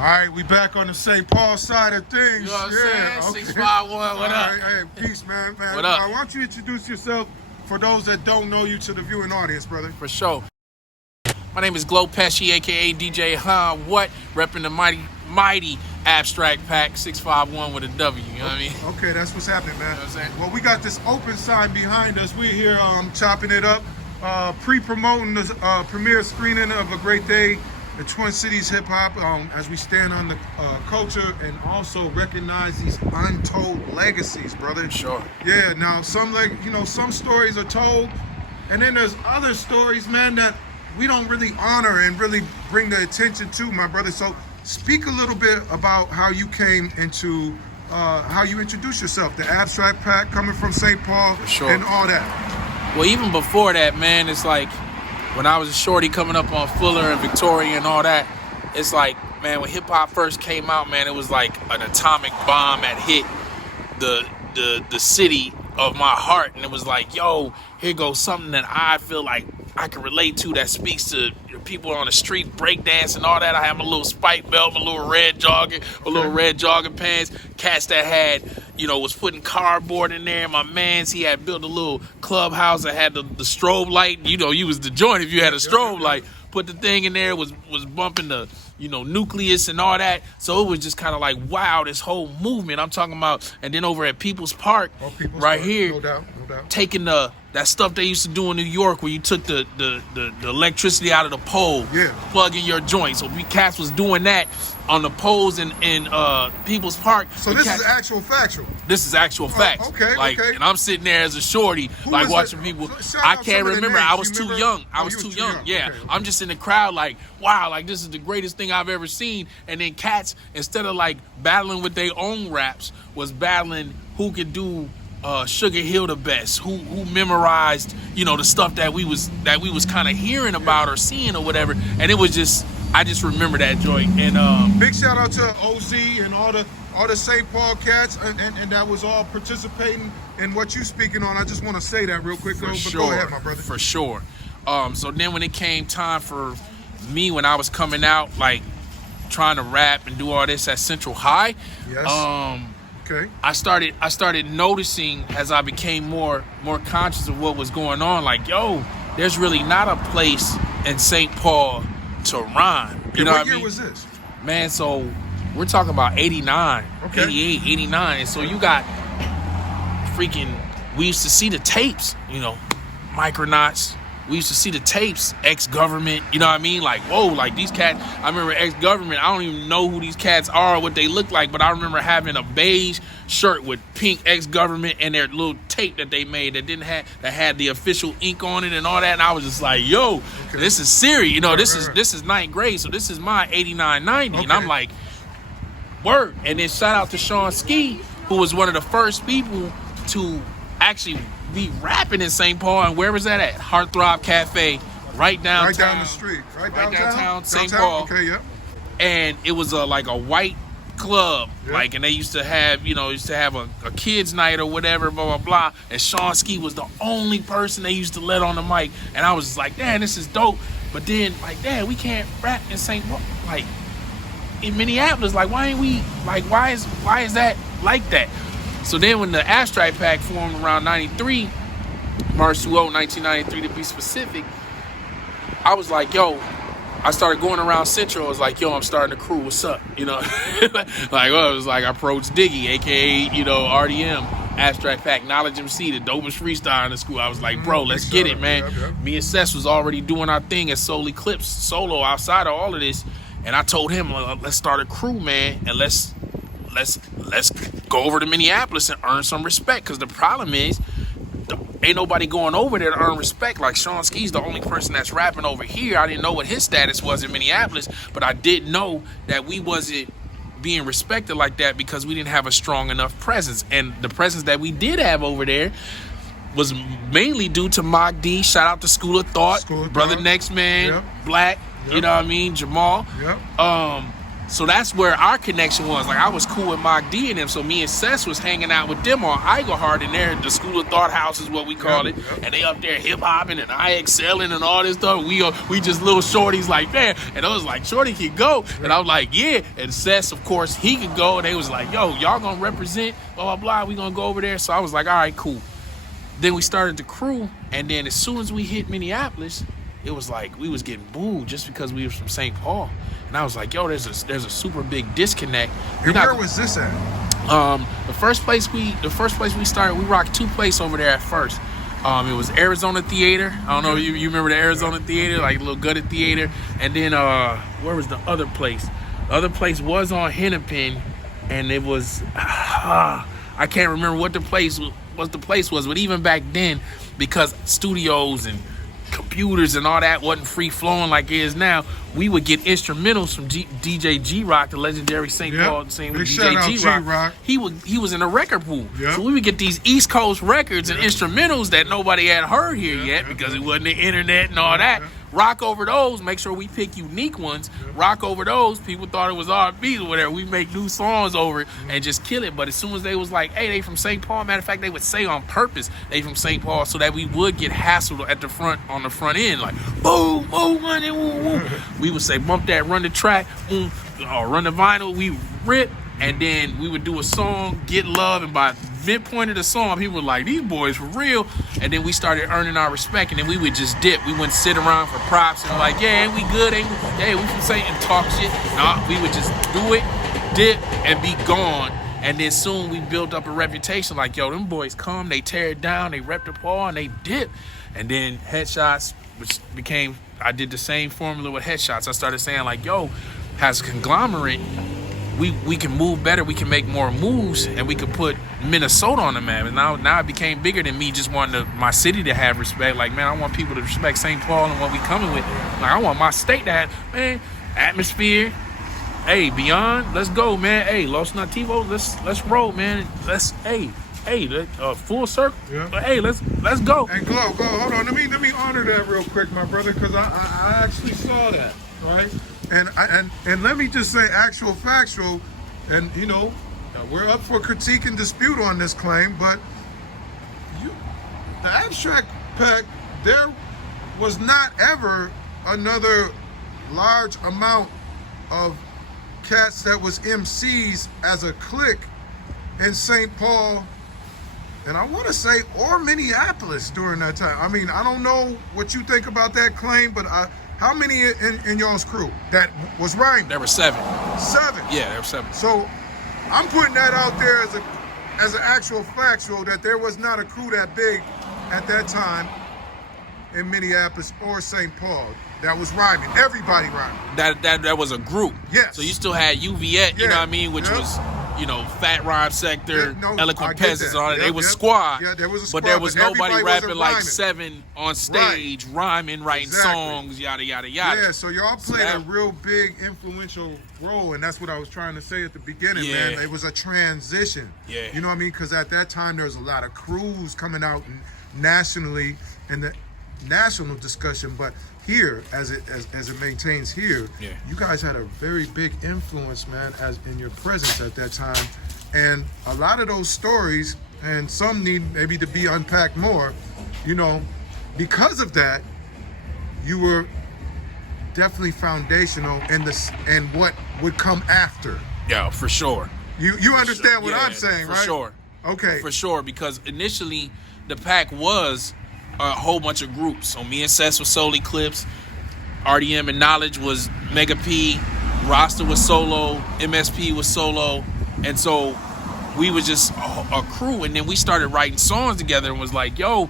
All right, we back on the St. Paul side of things. You know what I'm saying? Okay. 651, what up? Hey, peace, man. What up? Why don't you introduce yourself for those that don't know you to the viewing audience, brother? For sure. My name is Glo Pesci, a.k.a. DJ What? Repping the mighty Abstract Pack 651 with a W, you know what I mean? Okay, that's what's happening, man. You know what I'm saying? Well, we got this open sign behind us. We're here chopping it up, pre-promoting the premiere screening of A Great Day, the Twin Cities Hip Hop, as we stand on the culture and also recognize these untold legacies, brother. Sure. Yeah, now some stories are told, and then there's other stories, man, that we don't really honor and really bring the attention to, my brother. So speak a little bit about how you came into, how you introduced yourself, the Abstract Pack coming from St. Paul, Sure. and all that. Well, even before that, man, it's like when I was a shorty coming up on Fuller and Victoria and all that, it's like, man, when hip-hop first came out, man, it was like an atomic bomb that hit the city of my heart. And it was like, yo, here goes something that I feel like I can relate to, that speaks to people on the street, breakdance and all that. I had my little spike belt, my little red jogging pants. Cats that had, was putting cardboard in there. My mans, he had built a little clubhouse that had the strobe light. You was the joint if you had a strobe light. Put the thing in there, was bumping the, nucleus and all that. So it was just kind of like, wow, this whole movement I'm talking about. And then over at People's Park, here, no doubt. taking that stuff they used to do in New York where you took the electricity out of the pole, plug in your joint. So we cats was doing that on the poles in People's Park. So this is actual factual. This is actual facts. Okay. And I'm sitting there as a shorty, watching people. I can't remember. I was too young. Yeah. Okay. I'm just in the crowd like, wow, like this is the greatest thing I've ever seen. And then cats, instead of like battling with their own raps, was battling who could do Sugar Hill the best, who memorized, the stuff that we was kind of hearing about or seeing or whatever. And it was just, I just remember that joint. And big shout out to OZ and all the St. Paul cats and that was all participating in what you speaking on. I just want to say that real quick, but go ahead, my brother. For sure. So then when it came time for me, when I was coming out, like trying to rap and do all this at Central High, okay. I started noticing as I became more conscious of what was going on, like, yo, there's really not a place in St. Paul to rhyme. You know what I mean? What year was this? Man, so we're talking about 89, 88, 89. And so you got we used to see the tapes, Micronauts. We used to see the tapes, ex-government, you know what I mean? Like, whoa, like these cats, I remember ex-government, I don't even know who these cats are or what they look like, but I remember having a beige shirt with pink ex-government and their little tape that they made that had the official ink on it and all that, and I was just like, yo, this is serious, this is ninth grade, so this is my 89, 90, and I'm like, word. And then shout out to Sean Ski, who was one of the first people to actually be rapping in St. Paul. And where was that at? Heartthrob Cafe, right downtown. Right down the street. Right downtown St. Paul. Okay, yeah. And it was like a white club, and they used to have, a kids' night or whatever, blah, blah, blah. And Sean Ski was the only person they used to let on the mic. And I was just like, damn, this is dope. But then, like, damn, we can't rap in St. Paul. Like, in Minneapolis, like, why ain't we, like, why is that like that? So then when the Abstract Pack formed around 93, March 20, 1993 to be specific, I was like, yo, I started going around Central. I was like, yo, I'm starting a crew. What's up? It was like I approached Diggy, a.k.a., RDM, Abstract Pack, Knowledge MC, the dopest freestyle in the school. I was like, bro, let's get it, man. Yeah. Me and Sess was already doing our thing at Soul Eclipse, solo, outside of all of this. And I told him, let's start a crew, man, and let's go over to Minneapolis and earn some respect. Because the problem is, ain't nobody going over there to earn respect. Like Sean Ski's the only person that's rapping over here. I didn't know what his status was in Minneapolis, but I did know that we wasn't being respected like that because we didn't have a strong enough presence. And the presence that we did have over there was mainly due to Mock D. Shout out to School of Thought, Brother Next Man, Black, you know what I mean, Jamal. So that's where our connection was. Like, I was cool with Mock D and them, so me and Sess was hanging out with them on Iglehart in there. The School of Thought House is what we call it. And they up there hip-hopping and IXLing and all this stuff. We just little shorties like, man. And I was like, Shorty can go. And I was like, yeah. And Sess, of course, he could go. And they was like, yo, y'all gonna represent, blah, blah, blah. We gonna go over there. So I was like, all right, cool. Then we started the crew. And then as soon as we hit Minneapolis, it was like we was getting booed just because we was from St. Paul. And I was like, yo, there's a super big disconnect. And where was this at? The first place we started, we rocked 2 places over there at first. It was Arizona Theater. I don't know if you remember the Arizona Theater, like a little gutted theater. And then where was the other place? The other place was on Hennepin, and it was I can't remember what the place was, but even back then, because studios and computers and all that wasn't free flowing like it is now, we would get instrumentals from DJ G-Rock, the legendary St. Paul singer with DJ G-Rock. He was in a record pool. Yep. So we would get these East Coast records and instrumentals that nobody had heard here yet because it wasn't the internet and all that. Rock over those, make sure we pick unique ones. Rock over those, people thought it was R&B or whatever. We make new songs over it and just kill it. But as soon as they was like, hey, they from St. Paul, matter of fact, they would say on purpose they from St. Paul so that we would get hassled at the front, on the front end, like, boom, boom, money, woo, woo. We would say, bump that, run the track, or run the vinyl, we rip, and then we would do a song, get love, and by midpoint of the song, people were like, these boys for real. And then we started earning our respect, and then we would just dip. We wouldn't sit around for props and like, yeah, ain't we good? Hey, we from St. and talk shit. No, we would just do it, dip, and be gone. And then soon we built up a reputation like, yo, them boys come, they tear it down, they rep the paw, and they dip. And then Headshots, which became, I did the same formula with Headshots. I started saying like, yo, as a conglomerate, we can move better, we can make more moves, and we could put Minnesota on the map. And now it became bigger than me just wanting my city to have respect. Like, man, I want people to respect St. Paul and what we coming with. Like, I want my state to have, man, atmosphere. Hey, Beyond, let's go, man. Hey, Los Nativos, let's roll, man. Full circle. Yeah. But hey, let's go. And Glo, hold on. Let me honor that real quick, my brother, because I actually saw that, right? And let me just say actual factual, and you know, we're up for critique and dispute on this claim, but the Abstract Pack, there was not ever another large amount of cats that was MCs as a clique in St. Paul, and I want to say, or Minneapolis during that time. I mean, I don't know what you think about that claim, but how many in y'all's crew that was rhyming? There were 7. 7? Yeah, there were 7. So I'm putting that out there as an actual factual that there was not a crew that big at that time in Minneapolis or St. Paul that was rhyming. Everybody rhyming. That was a group. Yes. So you still had Uviet, you know what I mean, which was, you know, Fat Rhyme Sector, Eloquent Peasants on it. They was squad. Yeah, there was a squad. But there was nobody rapping like rhyming. 7 on stage, rhyming, writing songs, yada, yada, yada. Yeah, so y'all played a real big influential role, and that's what I was trying to say at the beginning, man. It was a transition. Yeah. You know what I mean? Because at that time, there was a lot of crews coming out nationally in the national discussion, but here, as it maintains here, you guys had a very big influence, man, as in your presence at that time. And a lot of those stories, and some need maybe to be unpacked more, you know, because of that, you were definitely foundational in this and what would come after. Yeah, for sure. You understand what I'm saying, right? For sure. Okay. For sure, because initially the pack was a whole bunch of groups. So me and Sess was solely Clips, RDM and Knowledge was Mega P, Rasta was solo, MSP was solo, and so we was just a crew. And then we started writing songs together and was like, yo,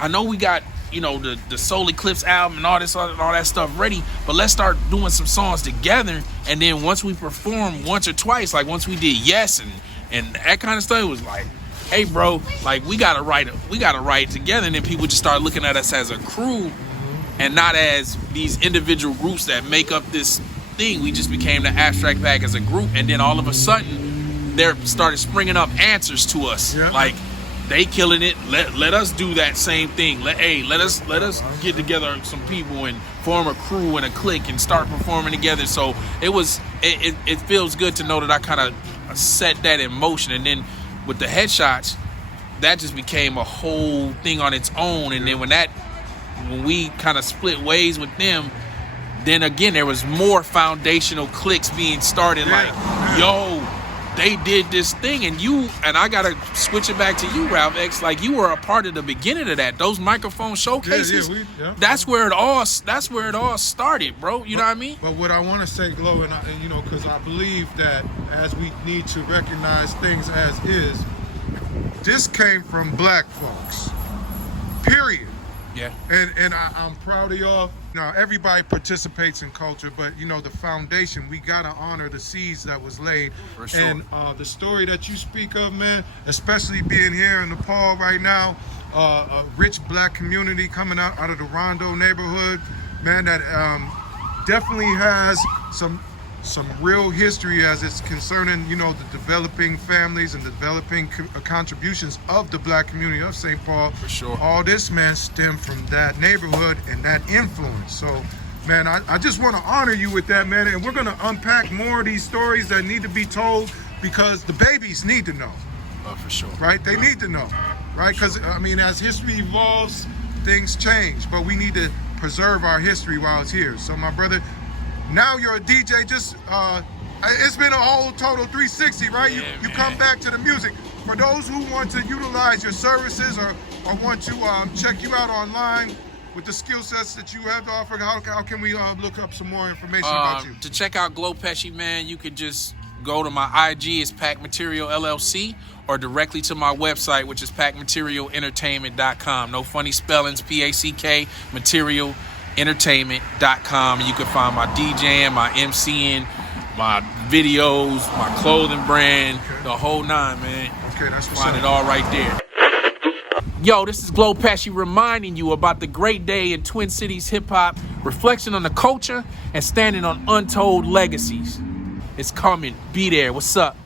I know we got, you know, the Solely Clips album and all that stuff ready, but let's start doing some songs together. And then once we performed once or twice, like once we did Yes and that kind of stuff, it was like, hey bro, like we gotta write together. And then people just started looking at us as a crew and not as these individual groups that make up this thing. We just became the Abstract Pack as a group, and then all of a sudden there started springing up answers to us. Like they killing it. Let us do that same thing. Let us get together some people and form a crew and a clique and start performing together. So it feels good to know that I kind of set that in motion. And then with the headshots, that just became a whole thing on its own. And then when we kind of split ways with them, then again there was more foundational cliques being started. Like, yo, they did this thing, and I gotta switch it back to you, Ralph X. Like, you were a part of the beginning of that. Those microphone showcases. That's where it all started, bro. You know what I mean? But what I want to say, Glo, and you know, because I believe that as we need to recognize things as is, this came from black folks. Period. Yeah. And I'm proud of y'all. You know, everybody participates in culture, but you know, the foundation, we gotta honor the seeds that was laid. For sure. And the story that you speak of, man, especially being here in Nepal right now, a rich black community coming out of the Rondo neighborhood, man, that definitely has some real history as it's concerning, you know, the developing families and developing contributions of the black community of St. Paul. For sure. All this, man, stemmed from that neighborhood and that influence. So, man, I just want to honor you with that, man. And we're going to unpack more of these stories that need to be told because the babies need to know. For sure. Right? They need to know. Right? Because, I mean, as history evolves, things change. But we need to preserve our history while it's here. So, my brother, now you're a DJ. Just it's been a whole total 360, right? Yeah, you come back to the music. For those who want to utilize your services or want to check you out online with the skill sets that you have to offer, how can we look up some more information about you? To check out Glo Pesci, man, you could just go to my IG, it's Pack Material LLC, or directly to my website, which is packmaterialentertainment.com. No funny spellings, PACK Material Entertainment.com. You can find my DJing, my MCing, my videos, my clothing brand, the whole nine, man. Okay, that's what's Find up. it all right there. Yo, this is Glo Pesci reminding you about the great day in Twin Cities hip-hop, reflection on the culture, and standing on untold legacies. It's coming. Be there. What's up?